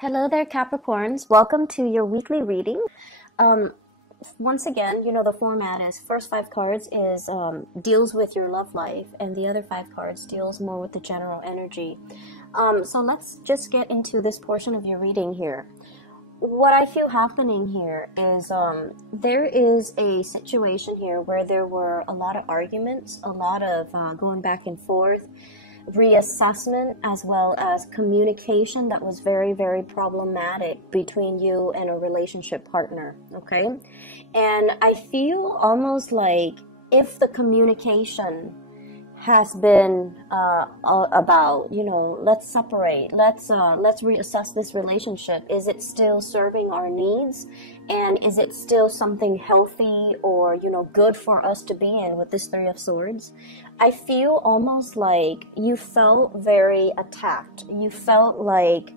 Hello there, Capricorns. Welcome to your weekly reading. Um, Once again, the format is first five cards is deals with your love life, and the other five cards deals more with the general energy. So let's just get into this portion of your reading here. What I feel happening here is there is a situation here where there were a lot of arguments, a lot of going back and forth, reassessment, as well as communication that was very, very problematic between you and a relationship partner. Okay. And I feel almost like if the communication has been about, let's separate, let's reassess this relationship. Is it still serving our needs, and is it still something healthy or good for us to be in with this Three of Swords? I feel almost like you felt very attacked. You felt like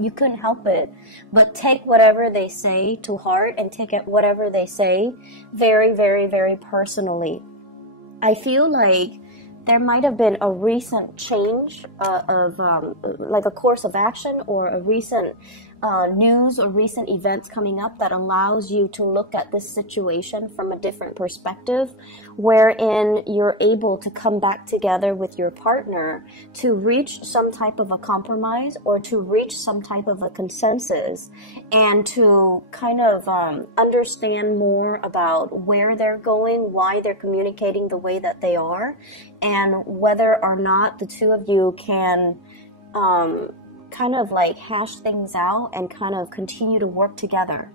you couldn't help it but take whatever they say to heart, and take it whatever they say very, very, very personally. I feel like there might have been a recent change of like a course of action, or a recent news or recent events coming up that allows you to look at this situation from a different perspective, wherein you're able to come back together with your partner to reach some type of a compromise, or to reach some type of a consensus, and to kind of understand more about where they're going, why they're communicating the way that they are, and whether or not the two of you can kind of like hash things out and kind of continue to work together.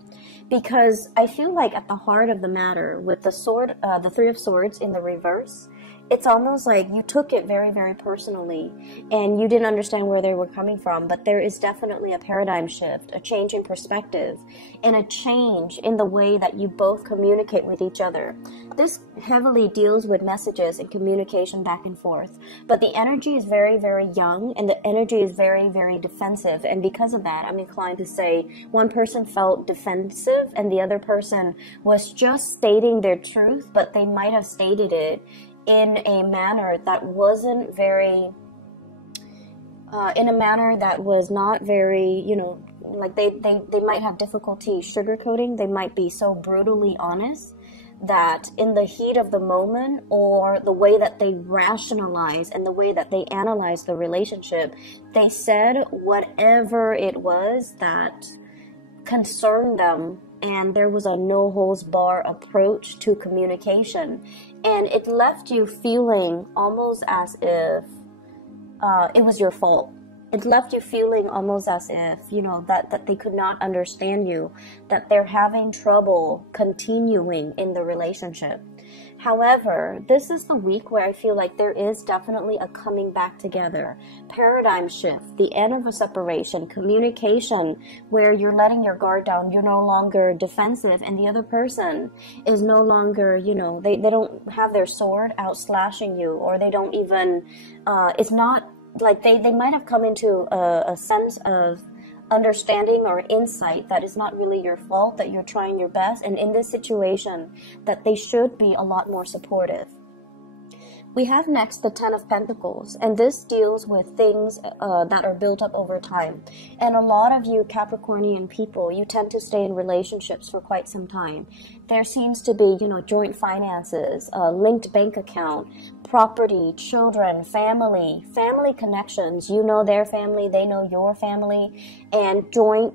Because I feel like at the heart of the matter with the Three of Swords in the reverse, it's almost like you took it very, very personally, and you didn't understand where they were coming from. But there is definitely a paradigm shift, a change in perspective, and a change in the way that you both communicate with each other. This heavily deals with messages and communication back and forth, but the energy is very, very young, and the energy is very, very defensive. And because of that, I'm inclined to say one person felt defensive and the other person was just stating their truth, but they might have stated it in a manner that wasn't very, in a manner that was not very, like they might have difficulty sugarcoating. They might be so brutally honest that in the heat of the moment, or the way that they rationalize and the way that they analyze the relationship, they said whatever it was that concerned them, and there was a no holds bar approach to communication, and it left you feeling almost as if it was your fault. It left you feeling almost as if, that they could not understand you, that they're having trouble continuing in the relationship. However, this is the week where I feel like there is definitely a coming back together, paradigm shift, the end of a separation, communication, where you're letting your guard down, you're no longer defensive, and the other person is no longer, they don't have their sword out slashing you, or they don't even, it's not like they might have come into a sense of understanding or insight that is not really your fault, that you're trying your best, and in this situation that they should be a lot more supportive. We have next the Ten of Pentacles, and this deals with things that are built up over time. And a lot of you Capricornian people, you tend to stay in relationships for quite some time. There seems to be, joint finances, linked bank account, property, children, family connections. You know their family, they know your family, and joint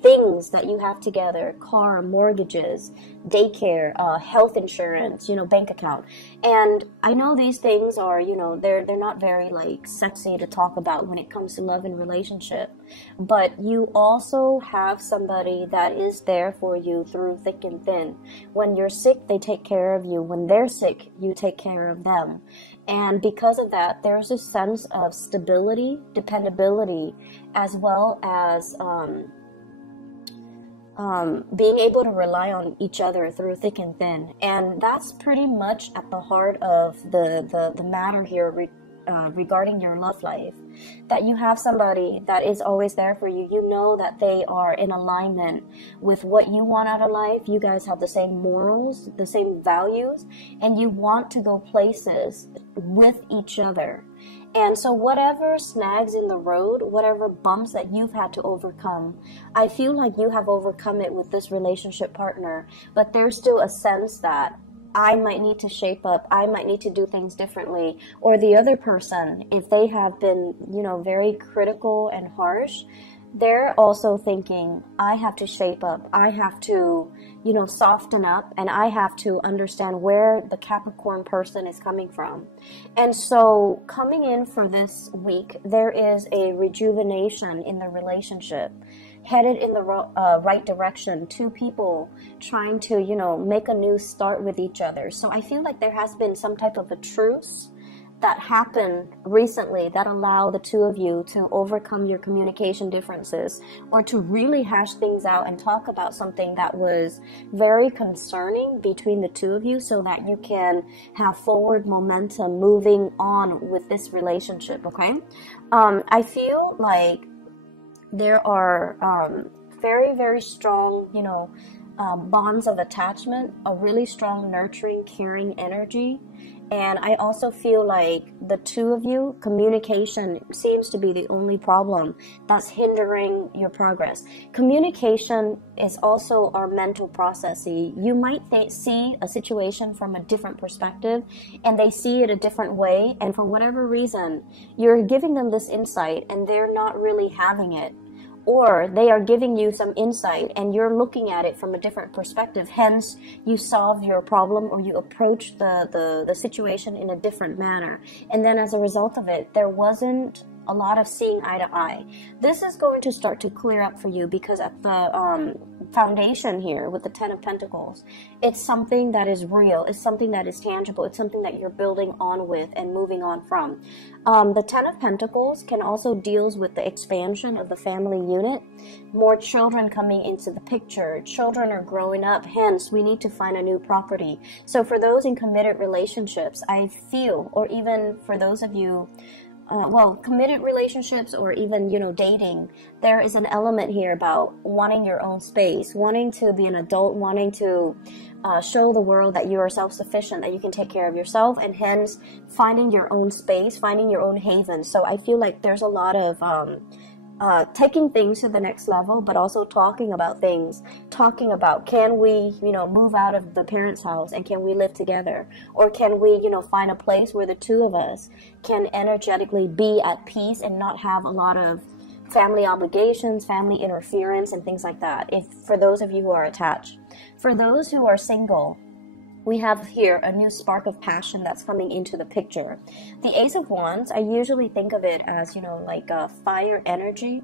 things that you have together: car, mortgages, daycare, health insurance, bank account. And I know these things are, they're not very like sexy to talk about when it comes to love and relationship, but you also have somebody that is there for you through thick and thin. When you're sick, they take care of you. When they're sick, you take care of them. And because of that, there's a sense of stability, dependability, as well as being able to rely on each other through thick and thin. And that's pretty much at the heart of the matter here regarding your love life, that you have somebody that is always there for you. You know that they are in alignment with what you want out of life. You guys have the same morals, the same values, and you want to go places with each other. And so whatever snags in the road, whatever bumps that you've had to overcome, I feel like you have overcome it with this relationship partner, but there's still a sense that I might need to shape up, I might need to do things differently, or the other person, if they have been, very critical and harsh, they're also thinking, I have to shape up, I have to, soften up, and I have to understand where the Capricorn person is coming from. And so coming in for this week, there is a rejuvenation in the relationship, headed in the right direction, two people trying to, make a new start with each other. So I feel like there has been some type of a truce that happened recently that allow the two of you to overcome your communication differences, or to really hash things out and talk about something that was very concerning between the two of you, so that you can have forward momentum moving on with this relationship. Okay. I feel like there are very, very strong, bonds of attachment, a really strong, nurturing, caring energy. And I also feel like the two of you, communication seems to be the only problem that's hindering your progress. Communication is also our mental processing. You might see a situation from a different perspective, and they see it a different way. And for whatever reason, you're giving them this insight and they're not really having it. Or they are giving you some insight and you're looking at it from a different perspective. Hence, you solve your problem, or you approach the situation in a different manner. And then as a result of it, there wasn't a lot of seeing eye to eye. This is going to start to clear up for you, because at the foundation here with the Ten of Pentacles, it's something that is real, it's something that is tangible, it's something that you're building on with and moving on from. The Ten of Pentacles can also deals with the expansion of the family unit, more children coming into the picture, children are growing up, hence we need to find a new property. So for those in committed relationships, I feel, or even for those of you committed relationships, or even, dating, there is an element here about wanting your own space, wanting to be an adult, wanting to show the world that you are self-sufficient, that you can take care of yourself, and hence finding your own space, finding your own haven. So I feel like there's a lot of taking things to the next level, but also talking about things, talking about, can we, move out of the parents' house and can we live together? Or can we, find a place where the two of us can energetically be at peace and not have a lot of family obligations, family interference, and things like that, if for those of you who are attached. For those who are single, we have here a new spark of passion that's coming into the picture. The Ace of Wands, I usually think of it as, like a fire energy,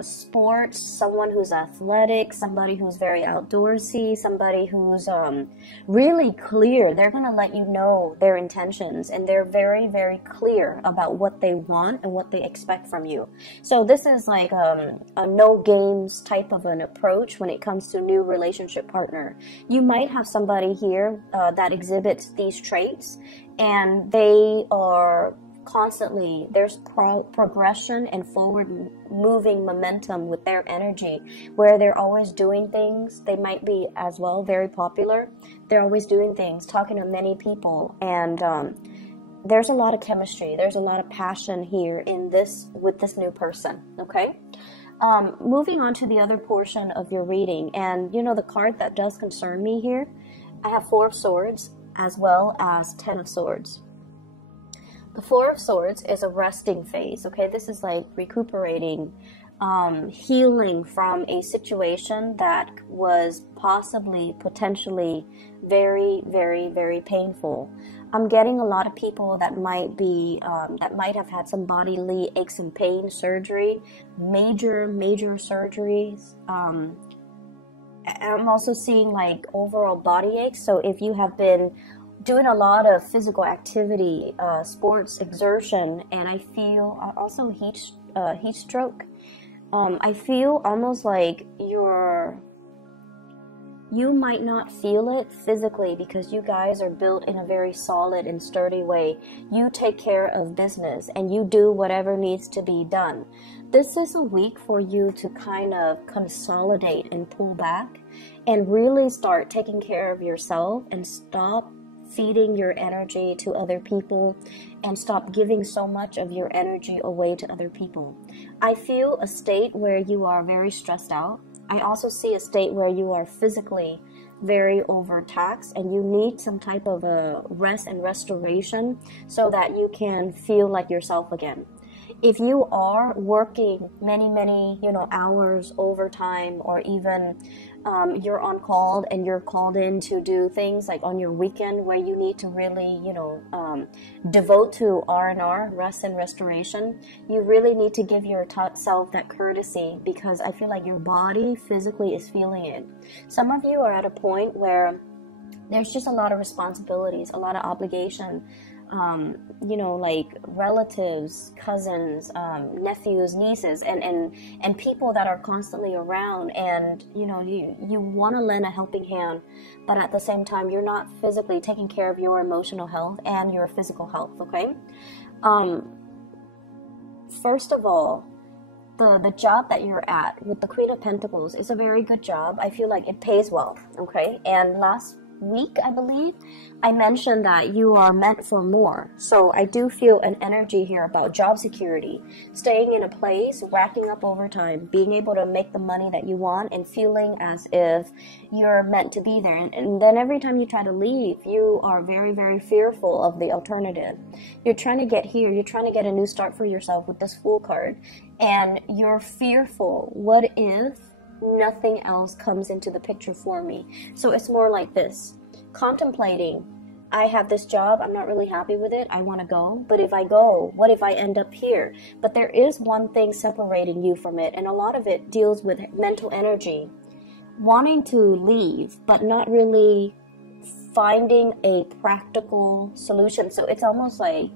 sports, someone who's athletic, somebody who's very outdoorsy, somebody who's really clear. They're going to let you know their intentions, and they're very, very clear about what they want and what they expect from you. So this is like a no games type of an approach when it comes to new relationship partner. You might have somebody here that exhibits these traits, and they are constantly, there's progression and forward moving momentum with their energy, where they're always doing things. They might be as well very popular. They're always doing things, talking to many people, and there's a lot of chemistry, there's a lot of passion here in this with this new person. Okay, moving on to the other portion of your reading, and the card that does concern me here, I have Four of Swords as well as Ten of Swords. The Four of Swords is a resting phase, okay? This is like recuperating, healing from a situation that was possibly, potentially very, very, very painful. I'm getting a lot of people that might be, that might have had some bodily aches and pain, surgery, major surgeries. I'm also seeing like overall body aches. So if you have been doing a lot of physical activity, sports, exertion, and I feel also heat stroke. I feel almost like you might not feel it physically, because you guys are built in a very solid and sturdy way. You take care of business and you do whatever needs to be done. This is a week for you to kind of consolidate and pull back and really start taking care of yourself, and stop feeding your energy to other people and stop giving so much of your energy away to other people. I feel a state where you are very stressed out. I also see a state where you are physically very overtaxed and you need some type of a rest and restoration so that you can feel like yourself again. If you are working many hours overtime, or even you're on call and you're called in to do things like on your weekend where you need to really devote to R&R, rest and restoration, you really need to give yourself that courtesy, because I feel like your body physically is feeling it. Some of you are at a point where there's just a lot of responsibilities, a lot of obligation, like relatives, cousins, nephews, nieces, and people that are constantly around, and you want to lend a helping hand, but at the same time you're not physically taking care of your emotional health and your physical health. Okay. First of all, the job that you're at with the Queen of Pentacles is a very good job. I feel like it pays well. Okay. And last week, I believe, I mentioned that you are meant for more. So I do feel an energy here about job security, staying in a place, racking up overtime, being able to make the money that you want, and feeling as if you're meant to be there. And then every time you try to leave, you are very, very fearful of the alternative. You're trying to get here, you're trying to get a new start for yourself with this Fool card, and you're fearful. What if nothing else comes into the picture for me? So it's more like this, contemplating, I have this job, I'm not really happy with it, I want to go, but if I go, what if I end up here? But there is one thing separating you from it, and a lot of it deals with mental energy, wanting to leave but not really finding a practical solution. So it's almost like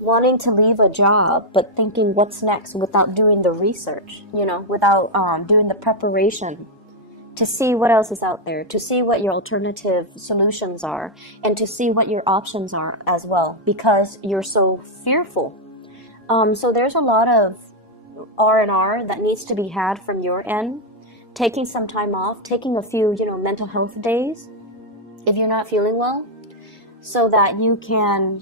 wanting to leave a job but thinking what's next without doing the research, without doing the preparation to see what else is out there, to see what your alternative solutions are, and to see what your options are as well, because you're so fearful. So there's a lot of R&R that needs to be had from your end, taking some time off, taking a few mental health days if you're not feeling well, so that you can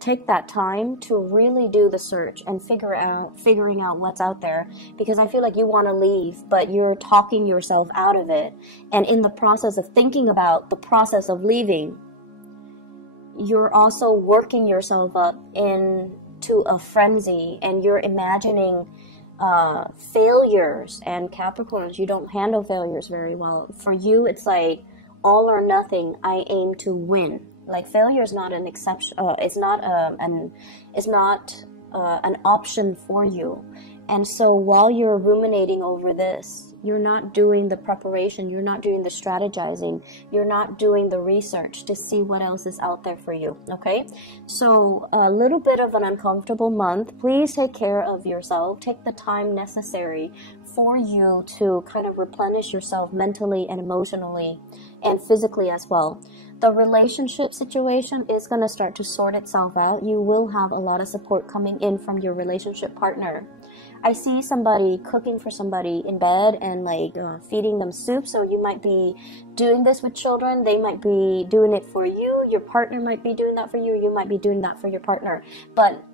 take that time to really do the search and figuring out what's out there, because I feel like you want to leave, but you're talking yourself out of it. And in the process of thinking about the process of leaving, you're also working yourself up into a frenzy, and you're imagining failures. And Capricorns, you don't handle failures very well. For you, it's like all or nothing. I aim to win. Like, failure is not an exception. It's not an option for you. And so while you're ruminating over this, you're not doing the preparation, you're not doing the strategizing, you're not doing the research to see what else is out there for you. Okay, so a little bit of an uncomfortable month. Please take care of yourself. Take the time necessary for you to kind of replenish yourself mentally and emotionally and physically as well. The relationship situation is going to start to sort itself out. You will have a lot of support coming in from your relationship partner. I see somebody cooking for somebody in bed and feeding them soup. So you might be doing this with children. They might be doing it for you. Your partner might be doing that for you. You might be doing that for your partner. But,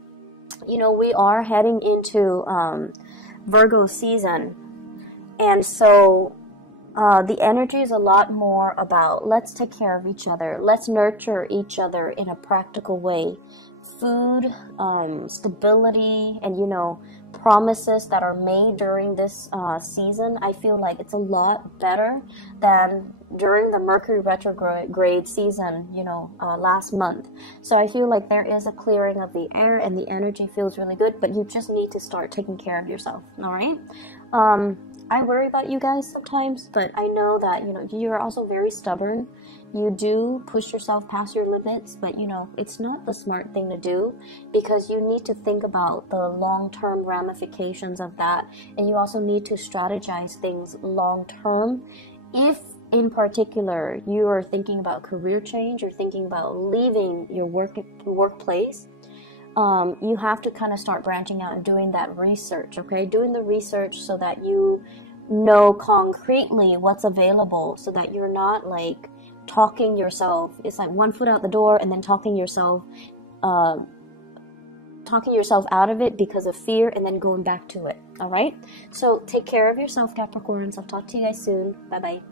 we are heading into Virgo season. And so the energy is a lot more about let's take care of each other. Let's nurture each other in a practical way. Food, stability, and, promises that are made during this season. I feel like it's a lot better than during the Mercury retrograde season, last month. So I feel like there is a clearing of the air and the energy feels really good, but you just need to start taking care of yourself. All right. I worry about you guys sometimes, but I know that, you're also very stubborn. You do push yourself past your limits, but, it's not the smart thing to do, because you need to think about the long-term ramifications of that. And you also need to strategize things long-term. If, in particular, you are thinking about career change, you're thinking about leaving your workplace, you have to kind of start branching out and doing that research, okay? Doing the research so that you know concretely what's available, so that you're not talking yourself. It's like one foot out the door and then talking yourself out of it because of fear and then going back to it. All right? So take care of yourself, Capricorns. I'll talk to you guys soon. Bye-bye.